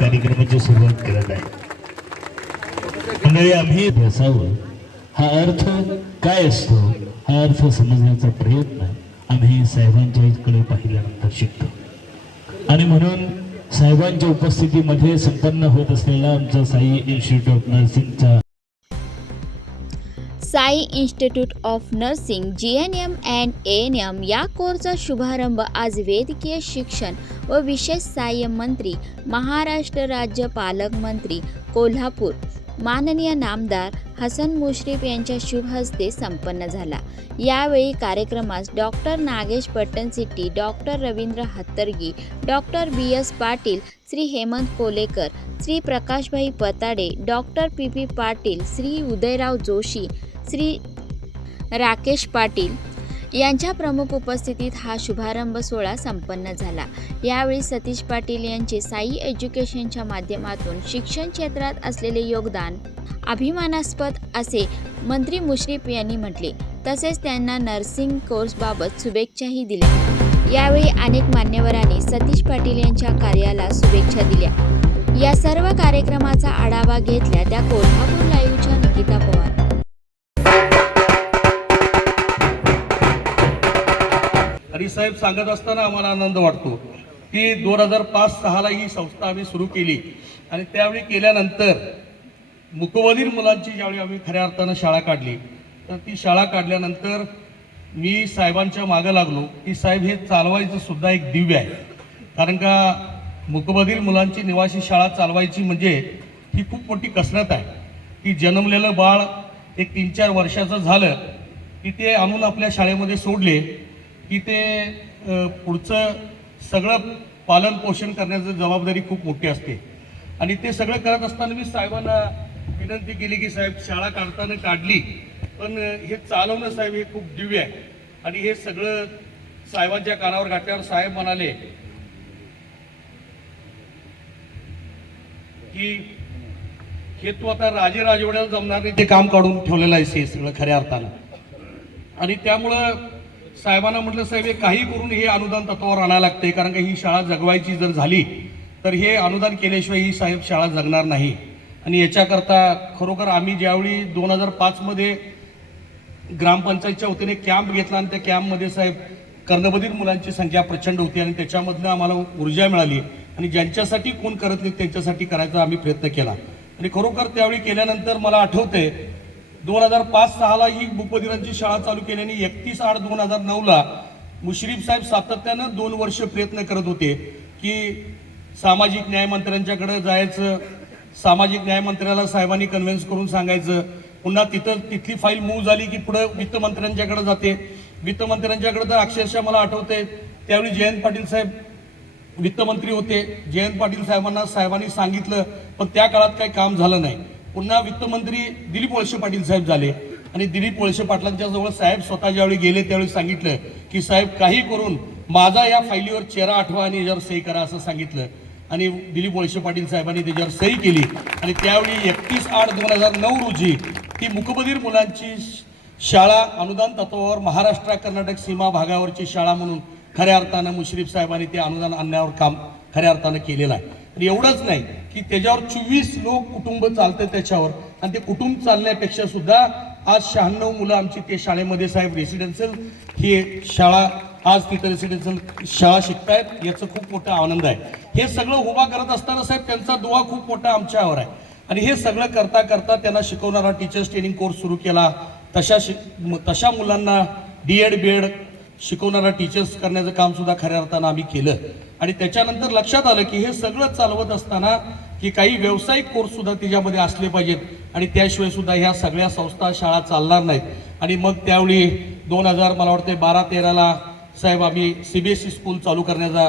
कार्यक्रमाची सुरुवात करत आहे. मंडळी आम्ही बसावं. हा अर्थ काय असतो? हा अर्थ समजण्याचा प्रयत्न आम्ही साहेबांच्या इकडे पाहिल्यानंतर शिकतो. आणि म्हणून साहेबांच्या उपस्थितीमध्ये संपन्न होत असलेला आमचा Sai institute of नर्सिंगचा Sai institute of nursing G N M and A N M या कोर्सचा शुभारंभ आज वैद्यकीय शिक्षण व विशेष सहाय्य मंत्री महाराष्ट्र राज्य पालकमंत्री कोल्हापूर माननीय नामदार हसन मुश्रीफ यांच्या शुभ हस्ते संपन्न झाला. यावेळी कार्यक्रमास doctor Nagesh Pattanshetti doctor Ravindra Hattaragi doctor B S Patil Shri Hemant Kolekar Shri Prakashbhai Patade doctor P P Patil Shri Udayrao Joshi Shri Rakesh Patil यांच्या प्रमुख उपस्थितीत हा शुभारंभ सोहळा संपन्न झाला. यावेळी सतीश पाटील यांचे साई एज्युकेशनच्या माध्यमातून शिक्षण क्षेत्रात असलेले योगदान अभिमानास्पद असे मंत्री मुश्रीफ यांनी म्हटले. तसेच त्यांना नर्सिंग कोर्सबाबत शुभेच्छाही दिल्या. यावेळी अनेक मान्यवरांनी सतीश पाटील यांच्या कार्याला शुभेच्छा दिल्या. या सर्व कार्यक्रमाचा आढावा घेतल्या त्या कोल्हापूर लाईव्हच्या निकिता पवार. आणि साहेब सांगत असताना आम्हाला आनंद वाटतो की दोन हजार पाच सहाला ही संस्था आम्ही सुरू केली. आणि त्यावेळी केल्यानंतर मुकबधीर मुलांची ज्यावेळी आम्ही खऱ्या अर्थानं शाळा काढली तर ती शाळा काढल्यानंतर मी साहेबांच्या मागं लागलो की साहेब हे चालवायचं सुद्धा एक दिव्य आहे. कारण का मुकबधीर मुलांची निवासी शाळा चालवायची म्हणजे ही खूप मोठी कसरत आहे. की जन्मलेलं बाळ एक तीन चार वर्षाचं झालं की ते आणून आपल्या शाळेमध्ये सोडले. की ते पुढचं सगळं पालन पोषण करण्याची जबाबदारी खूप मोठी असते. आणि ते सगळं करत असताना मी साहेबांना विनंती केली की साहेब शाळा काढताना काढली पण हे चालवणं साहेब हे खूप दिव्य आहे. आणि हे सगळं साहेबांच्या कानावर घातल्यावर साहेब म्हणाले की हे तू आता राजे राजवड्याला जमणार नाही ते काम काढून ठेवलेलं आहेस हे सगळं खऱ्या अर्थानं. आणि त्यामुळं साहेबांना म्हटलं साहेब हे काही करून हे अनुदान तत्वावर आणायला लागते कारण का ही शाळा जगवायची जर झाली तर हे अनुदान केल्याशिवाय ही साहेब शाळा जगणार नाही. आणि याच्याकरता खरोखर आम्ही ज्यावेळी दोन हजार पाचमध्ये ग्रामपंचायतच्या वतीने कॅम्प घेतला आणि त्या कॅम्पमध्ये साहेब कर्णबधीर मुलांची संख्या प्रचंड होती आणि त्याच्यामधनं आम्हाला ऊर्जा मिळाली आणि ज्यांच्यासाठी कोण करत नाही त्यांच्यासाठी करायचा आम्ही प्रयत्न केला. आणि खरोखर त्यावेळी केल्यानंतर मला आठवते दोन हजार पाच सहाला ही मुकबधिरांची शाळा चालू केल्याने एकतीस आठ दोन हजार नऊला मुश्रीफ साहेब सातत्यानं दोन वर्ष प्रयत्न करत होते की सामाजिक न्याय मंत्र्यांच्याकडे जायचं सामाजिक न्याय मंत्र्याला साहेबांनी कन्व्हिन्स करून सांगायचं. पुन्हा तिथं तिथली फाईल मूव्ह झाली की पुढे वित्तमंत्र्यांच्याकडे जाते. वित्तमंत्र्यांच्याकडे तर अक्षरशः मला आठवते त्यावेळी जयंत पाटील साहेब वित्तमंत्री होते. जयंत पाटील साहेबांना साहेबांनी सांगितलं पण त्या काळात काही काम झालं नाही. पुन्हा वित्तमंत्री दिलीप वळसे पाटील साहेब झाले. आणि दिलीप वळसे पाटलांच्या जवळ साहेब स्वतः ज्यावेळी गेले त्यावेळी सांगितलं की साहेब काही करून माझा या फायलीवर चेहरा आठवा आणि याच्यावर सही करा असं सांगितलं. आणि दिलीप वळसे पाटील साहेबांनी त्याच्यावर सही केली. आणि त्यावेळी एकतीस आठ दोन हजार नऊ रोजी ती मुकबधीर मुलांची शाळा अनुदान तत्वावर महाराष्ट्र कर्नाटक सीमा भागावरची शाळा म्हणून खऱ्या अर्थानं मुश्रीफ साहेबांनी ते अनुदान आणण्यावर काम खऱ्या अर्थानं केलेलं आहे. आणि एवढंच नाही की त्याच्यावर चोवीस लोक कुटुंब चालतं त्याच्यावर. आणि ते कुटुंब चालण्यापेक्षा सुद्धा आज शहाण्णव मुलं आमची ते शाळेमध्ये साहेब रेसिडेन्शियल ही शाळा आज तिथं रेसिडेन्शियल शाळा शिकतायत याचं खूप मोठा आनंद आहे. हे सगळं उभा करत असताना साहेब त्यांचा दुवा खूप मोठा आमच्यावर आहे. आणि हे सगळं करता करता त्यांना शिकवणारा टीचर्स ट्रेनिंग कोर्स सुरू केला. तशा शिक तशा मुलांना डी एड बी एड शिकवणारा टीचर्स करण्याचं कामसुद्धा खऱ्या अर्थानं आम्ही केलं. आणि त्याच्यानंतर लक्षात आलं की हे सगळं चालवत असताना की काही व्यावसायिक कोर्स सुद्धा तिच्यामध्ये असले पाहिजेत. आणि त्याशिवाय सुद्धा ह्या सगळ्या संस्था शाळा चालणार नाहीत. आणि मग त्यावेळी दोन हजार मला वाटते बारा तेराला साहेब आम्ही C B S E school चालू करण्याचा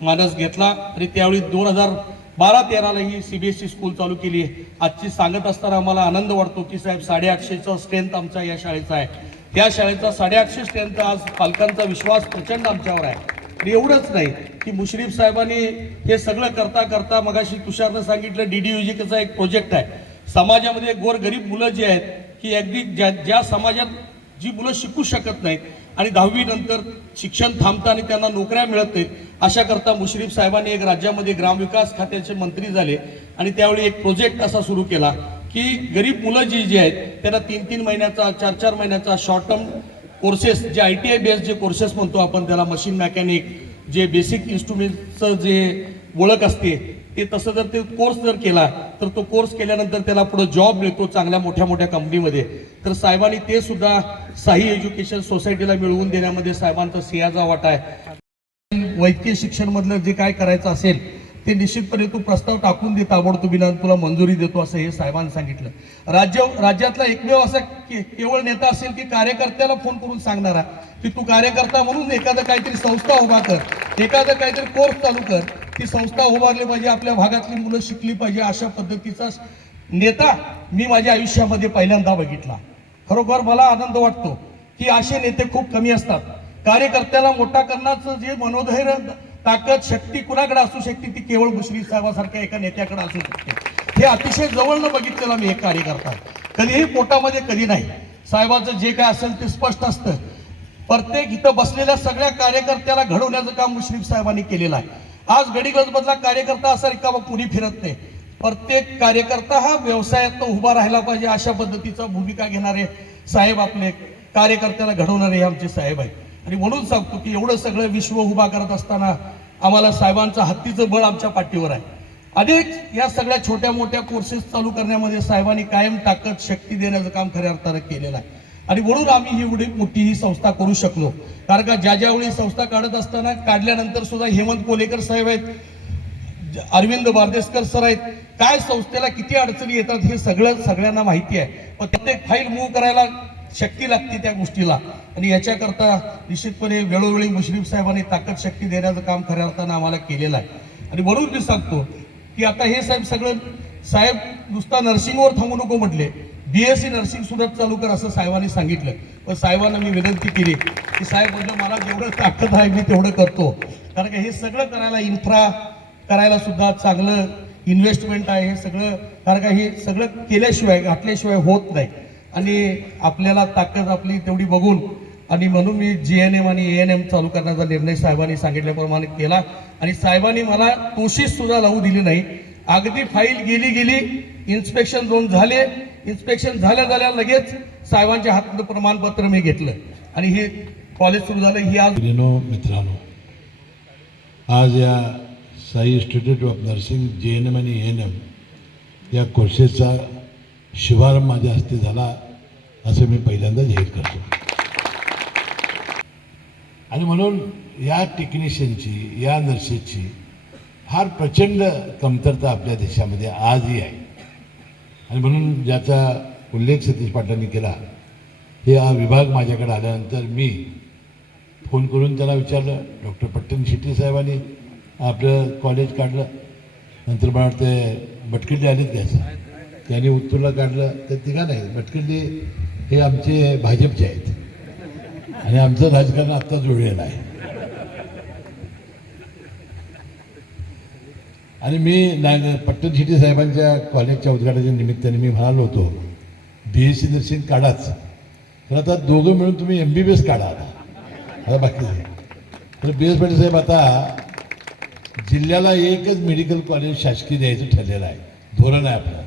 मानस घेतला. आणि त्यावेळी दोन हजार बारा तेराला ही C B S E school चालू केली. आजची सांगत असताना आम्हाला आनंद वाटतो की साहेब साडेआठशेचा स्ट्रेंथ आमचा या शाळेचा आहे. त्या शाळेचा साडेआठशे स्ट्रेंथ आज पालकांचा विश्वास प्रचंड आमच्यावर आहे. आणि एवढंच नाही की मुश्रीफ साहेबांनी हे सगळं करता करता मगाशी तुषारनं सांगितलं डी डी युजिकेचा एक प्रोजेक्ट आहे. समाजामध्ये गोरगरीब मुलं जी आहेत की अगदी ज्या ज्या समाजात जी मुलं शिकू शकत नाहीत आणि दहावी नंतर शिक्षण थांबतं आणि त्यांना नोकऱ्या मिळत नाहीत अशाकरता मुश्रीफ साहेबांनी एक राज्यामध्ये ग्रामविकास खात्याचे मंत्री झाले आणि त्यावेळी एक प्रोजेक्ट असा सुरू केला की गरीब मुलं जी जी आहेत त्यांना तीन तीन महिन्याचा चार चार महिन्याचा शॉर्ट टर्म कोर्सेस जे आय टी आय बेस्ड जे कोर्सेस म्हणतो आपण त्याला मशीन मेकॅनिक जे बेसिक इन्स्ट्रुमेंटचं जे ओळख असते ते तसं जर ते कोर्स जर केला तर तो कोर्स केल्यानंतर त्याला पुढे जॉब मिळतो चांगल्या मोठ्या मोठ्या कंपनीमध्ये तर साहेबांनी ते सुद्धा साई एज्युकेशन सोसायटीला मिळवून देण्यामध्ये साहेबांचा सियाचा वाटा आहे. वैद्यकीय शिक्षणमधलं जे काय करायचं असेल ते निश्चितपणे तू प्रस्ताव टाकून दे ताबडतोबीनं आणि तुला मंजुरी देतो असं हे साहेबांनी सांगितलं. राज्य राज्यातला एकमेव असा के- केवळ नेता असेल की कार्यकर्त्याला फोन करून सांगणारा की तू कार्यकर्ता म्हणून एखादं काहीतरी संस्था उभा कर एखादं काहीतरी कोर्स चालू कर ती संस्था उभारली पाहिजे आपल्या भागातली मुलं शिकली पाहिजे अशा पद्धतीचा नेता मी माझ्या आयुष्यामध्ये पहिल्यांदा बघितला. खरोखर मला आनंद वाटतो की असे नेते खूप कमी असतात. कार्यकर्त्याला मोठा करण्याचं जे मनोधैर्य ताकद शक्ती कुणाकडे असू शकते ती केवळ मुश्रीफ साहेबासारख्या एका नेत्याकडे असू शकते. हे अतिशय जवळनं बघितलेलं मी एक कार्यकर्ता. कधीही पोटामध्ये कधी नाही. साहेबाचं जे काय असेल ते स्पष्ट असतं. प्रत्येक इथं बसलेल्या सगळ्या कार्यकर्त्याला घडवण्याचं काम मुश्रीफ साहेबांनी केलेलं आहे. आज गडीगंजमधला कार्यकर्ता असा रिकामा कुणी फिरत नाही. प्रत्येक कार्यकर्ता हा व्यवसायात उभा राहिला पाहिजे अशा पद्धतीचा भूमिका घेणारे साहेब आपले कार्यकर्त्याला घडवणारे हे आमचे साहेब आहेत. आणि म्हणून सांगतो की एवढं सगळं विश्व उभा करत असताना आम्हाला साहेबांचं हत्तीचं बळ आमच्या पाठीवर आहे. अनेक या सगळ्या छोट्या मोठ्या कोर्सेस चालू करण्यामध्ये साहेबांनी कायम ताकद शक्ती देण्याचं काम खऱ्या अर्थानं केलेलं आहे. आणि म्हणून आम्ही ही एवढी मोठी ही संस्था करू शकलो. कारण का ज्या ज्यावेळी संस्था काढत असताना काढल्यानंतर सुद्धा हेमंत कोलेकर साहेब आहेत अरविंद बारदेसकर सर आहेत काय संस्थेला किती अडचणी येतात हे सगळं सगळ्यांना माहिती आहे. पण प्रत्येक फाईल मूव्ह करायला शक्ती लागते त्या गोष्टीला. आणि याच्याकरता निश्चितपणे वेळोवेळी मुश्रीफ साहेबांनी ताकद शक्ती देण्याचं काम खऱ्या अर्थानं आम्हाला केलेलं आहे. आणि म्हणून मी सांगतो की आता हे साहेब सगळं साहेब नुसता नर्सिंगवर थांबू नको म्हटले. बी एस सी नर्सिंग सुद्धा चालू कर असं साहेबांनी सांगितलं. पण साहेबांना मी विनंती केली की साहेब म्हणजे मला जेवढं ताकद आहे मी तेवढं करतो. कारण का हे सगळं करायला इन्फ्रा करायला सुद्धा चांगलं इन्व्हेस्टमेंट आहे हे सगळं. कारण का हे सगळं केल्याशिवाय घातल्याशिवाय होत नाही. आणि आपल्याला ताकद आपली तेवढी बघून आणि म्हणून मी जी एन एम आणि ए एन एम चालू करण्याचा निर्णय साहेबांनी सांगितल्याप्रमाणे केला. आणि साहेबांनी मला तोशीच सुद्धा लावू दिली नाही. अगदी फाईल गेली गेली इन्स्पेक्शन दोन झाले. इन्स्पेक्शन झाल्या झाल्या लगेच साहेबांच्या हातात प्रमाणपत्र मी घेतलं. आणि हे कॉलेज सुरू झालं. ही आज मित्रांनो आज या साई इन्स्टिट्यूट ऑफ नर्सिंग जे एन एम आणि ए एन एम या कोर्सेसचा शुभारंभ माझ्या हस्ते झाला. असं मी पहिल्यांदा जाहीर करतो. आणि म्हणून या टेक्निशियनची या नर्सेसची फार प्रचंड कमतरता आपल्या देशामध्ये आजही आहे. आणि म्हणून ज्याचा उल्लेख सतीश पाटलांनी केला हे हा विभाग माझ्याकडे आल्यानंतर मी फोन करून त्याला विचारलं डॉक्टर पट्टण शेट्टी साहेबांनी आपलं कॉलेज काढलं नंतर मला वाटतं भटकिल्ली आलीच घ्यायचं त्यांनी उत्तरला काढलं तर तिघा नाही भटकिल्ली हे आमचे भाजपचे आहेत. आणि आमचं राजकारण आत्ता जुळलेलं आहे. आणि मी नाग पट्टण शेट्टी साहेबांच्या कॉलेजच्या उद्घाटनाच्या निमित्ताने मी म्हणालो होतो बी एस सी नर्सिंग काढाच. तर आता दोघं मिळून तुम्ही एम बी बी एस काढा आता. आता बाकी तर बी एस पाटील साहेब आता जिल्ह्याला एकच मेडिकल कॉलेज शासकीय द्यायचं ठरलेलं आहे. धोरण आहे आपलं.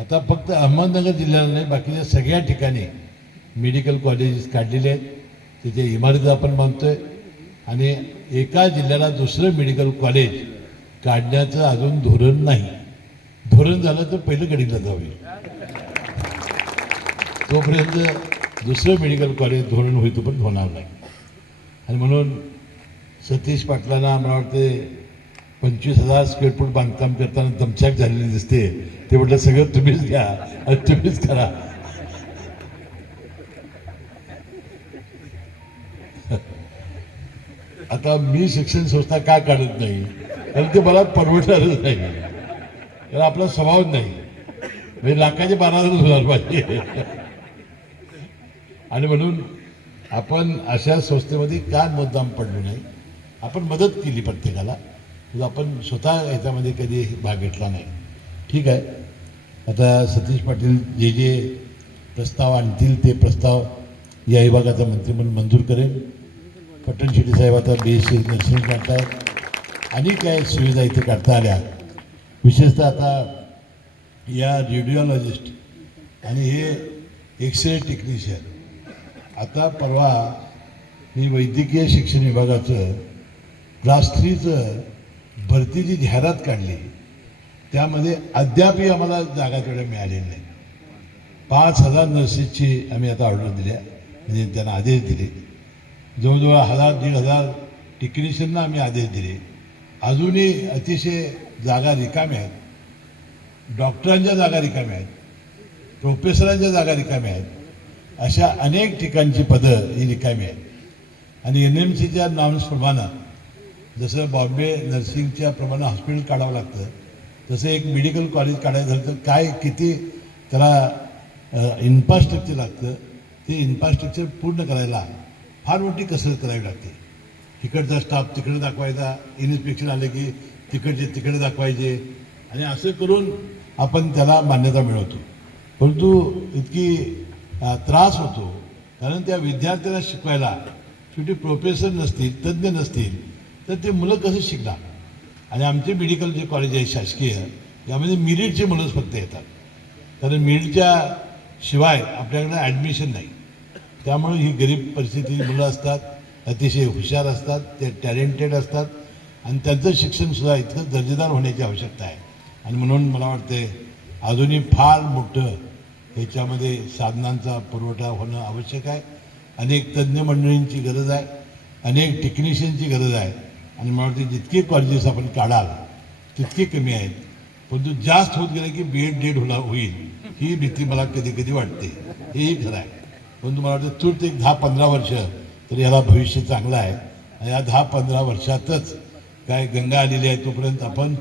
आता फक्त अहमदनगर जिल्ह्याला नाही बाकीच्या सगळ्या ठिकाणी मेडिकल कॉलेजेस काढलेले आहेत. तिथे इमारती आपण बांधतोय. आणि एका जिल्ह्याला दुसरं मेडिकल कॉलेज काढण्याचं अजून धोरण नाही. धोरण झालं तर पहिलं गडीला जावे. तोपर्यंत दुसरं मेडिकल कॉलेज धोरण होईल पण होणार नाही. आणि म्हणून सतीश पाटलांना मला वाटते पंचवीस हजार स्क्वेअर फूट बांधकाम करताना दमछाक झालेली दिसते. ते म्हटलं सगळं तुम्हीच घ्या आणि तुम्हीच करा. आता मी शिक्षण संस्था का काढत नाही? कारण ते मला परवडणारच नाही. कारण आपला स्वभाव नाही. म्हणजे लाखाचे बारा हजार होणार पाहिजे. आणि म्हणून आपण अशा संस्थेमध्ये का मुद्दाम पडलो नाही? आपण मदत केली प्रत्येकाला. आपण स्वतः ह्याच्यामध्ये कधी भाग घेतला नाही. ठीक आहे? आता सतीश पाटील जे जे प्रस्ताव आणतील ते प्रस्ताव या विभागाचा मंत्रिमंडळ मंजूर करेल पट्टण शेट्टी साहेब आता बी एस सी नर्सिंग काढतायत आणि काय सुविधा इथे काढता आल्या. विशेषतः आता या रेडिओलॉजिस्ट आणि हे एक्सरे टेक्निशियन आता परवा मी वैद्यकीय शिक्षण विभागाचं क्लास थ्रीचं भरतीची जाहिरात काढली त्यामध्ये अद्यापही आम्हाला जागा तेवढ्या मिळालेल्या नाही पाच हजार नर्सेसची आम्ही आता ऑर्डर दिल्या म्हणजे त्यांना आदेश दिले. जवळजवळ हजार दीड हजार टेक्निशियनना आम्ही आदेश दिले. अजूनही अतिशय जागा रिकाम्या आहेत. डॉक्टरांच्या जागा रिकाम्या आहेत. प्रोफेसरांच्या जागा रिकाम्या आहेत. अशा अनेक ठिकाणची पदं ही रिकामी आहेत. आणि एन एम सीच्या नामस्प्रमाणं जसं बॉम्बे नर्सिंगच्या प्रमाणे हॉस्पिटल काढावं लागतं तसं एक मेडिकल कॉलेज काढायचं झालं तर काय किती त्याला इन्फ्रास्ट्रक्चर लागतं ते इन्फ्रास्ट्रक्चर पूर्ण करायला फार मोठी कसरत करावी लागते. तिकडचा स्टाफ तिकडे दाखवायचा इन्स्पेक्शन आले की तिकडचे तिकडे दाखवायचे आणि असं करून आपण त्याला मान्यता मिळवतो. परंतु इतकी त्रास होतो कारण त्या विद्यार्थ्याला शिकवायला शेवटी प्रोफेसर नसतील तज्ज्ञ नसतील तर ते मुलं कसं शिकणार आणि आमचे मेडिकल जे कॉलेज आहे शासकीय यामध्ये मिरिटचे मुलंच फक्त येतात. कारण मिरिटच्या शिवाय आपल्याकडे ॲडमिशन नाही. त्यामुळे ही गरीब परिस्थितीची मुलं असतात अतिशय हुशार असतात ते टॅलेंटेड असतात आणि त्यांचं शिक्षणसुद्धा इतकं दर्जेदार होण्याची आवश्यकता आहे. आणि म्हणून मला वाटते अजूनही फार मोठं ह्याच्यामध्ये साधनांचा पुरवठा होणं आवश्यक आहे. अनेक तज्ज्ञ मंडळींची गरज आहे. अनेक टेक्निशियनची गरज आहे. आणि मला वाटते जितके कॉलेजेस आपण काढाल तितके कमी आहेत. परंतु जास्त होत गेलं की बी एड डेड होला होईल. ही भीती मला कधी कधी वाटते. हेही खरं आहे. परंतु मला वाटतं तूर्त एक दहा पंधरा वर्ष तर याला भविष्य चांगलं आहे. आणि या दहा पंधरा वर्षातच काय गंगा आलेली आहे तोपर्यंत आपण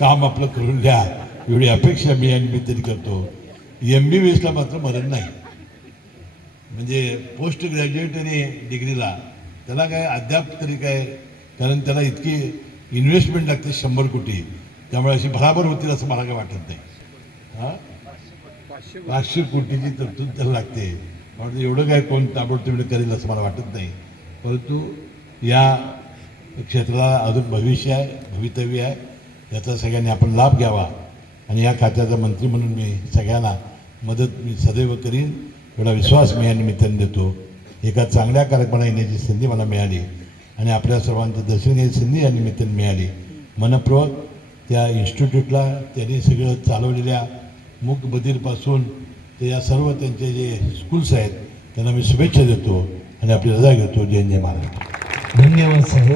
काम आपलं करून घ्या. एवढी अपेक्षा मी या निमित्ताने करतो. एम बी बी एसला मात्र मरण नाही. म्हणजे पोस्ट ग्रॅज्युएट आणि डिग्रीला त्याला काय अद्याप तरी काय कारण त्याला इतकी इन्व्हेस्टमेंट लागते शंभर कोटी. त्यामुळे अशी भराभर होतील असं मला काय वाटत नाही. हां? पाचशे कोटीची तरतूद त्याला लागते. म्हणजे एवढं काय कोण ताबडतोब करेल असं मला वाटत नाही. परंतु या क्षेत्राला अजून भविष्य आहे भवितव्य आहे. याचा सगळ्यांनी आपण लाभ घ्यावा. आणि या खात्याचा मंत्री म्हणून मी सगळ्यांना मदत मी सदैव करीन. एवढा विश्वास मी या निमित्ताने देतो. एका चांगल्या कार्यक्रमाला येण्याची संधी मला मिळाली. आणि आपल्या सर्वांचं दर्शन घ्यायची संधी या निमित्ताने मिळाली. मनपूर्वक त्या इन्स्टिट्यूटला त्यांनी सगळं चालवलेल्या मूकबधीरपासून ते या सर्व त्यांचे जे स्कूल्स आहेत त्यांना मी शुभेच्छा देतो आणि आपली रजा घेतो. जय जय महाराज धन्यवाद साहेब.